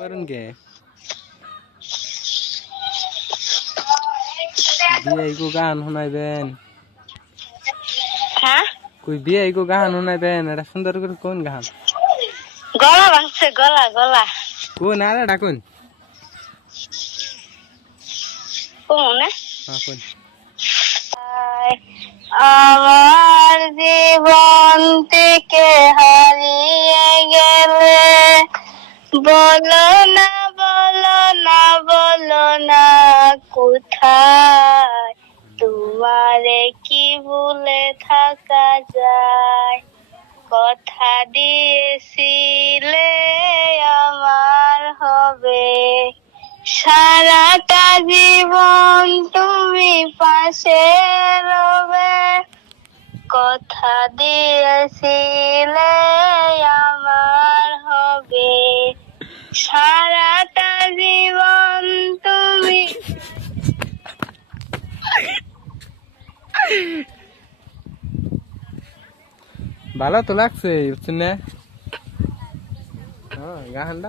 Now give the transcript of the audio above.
করুন কে বিয়ে কো গান শোনাইবেন হ্যাঁ কই বিয়ে কো গান শোনাইবেন এটা সুন্দর করে কোন গান গলা ভাঙছে গলা গলা কোন আরে ডাকুন কোন হ্যাঁ কোন আমার জীবন থেকে হারিয়ে গেলে বলো না বলো না বলো না কোথায় তোমারে কি ভুলে থাকা যায় কথা দিয়েছিলে আমার হবে সারাটা জীবন তুমি পাশে রবে কথা দিয়েছিলে আমার হবে সারাটা জীবন তুমি ভালো তো লাগছে বুঝছেন না হ্যাঁ গানটা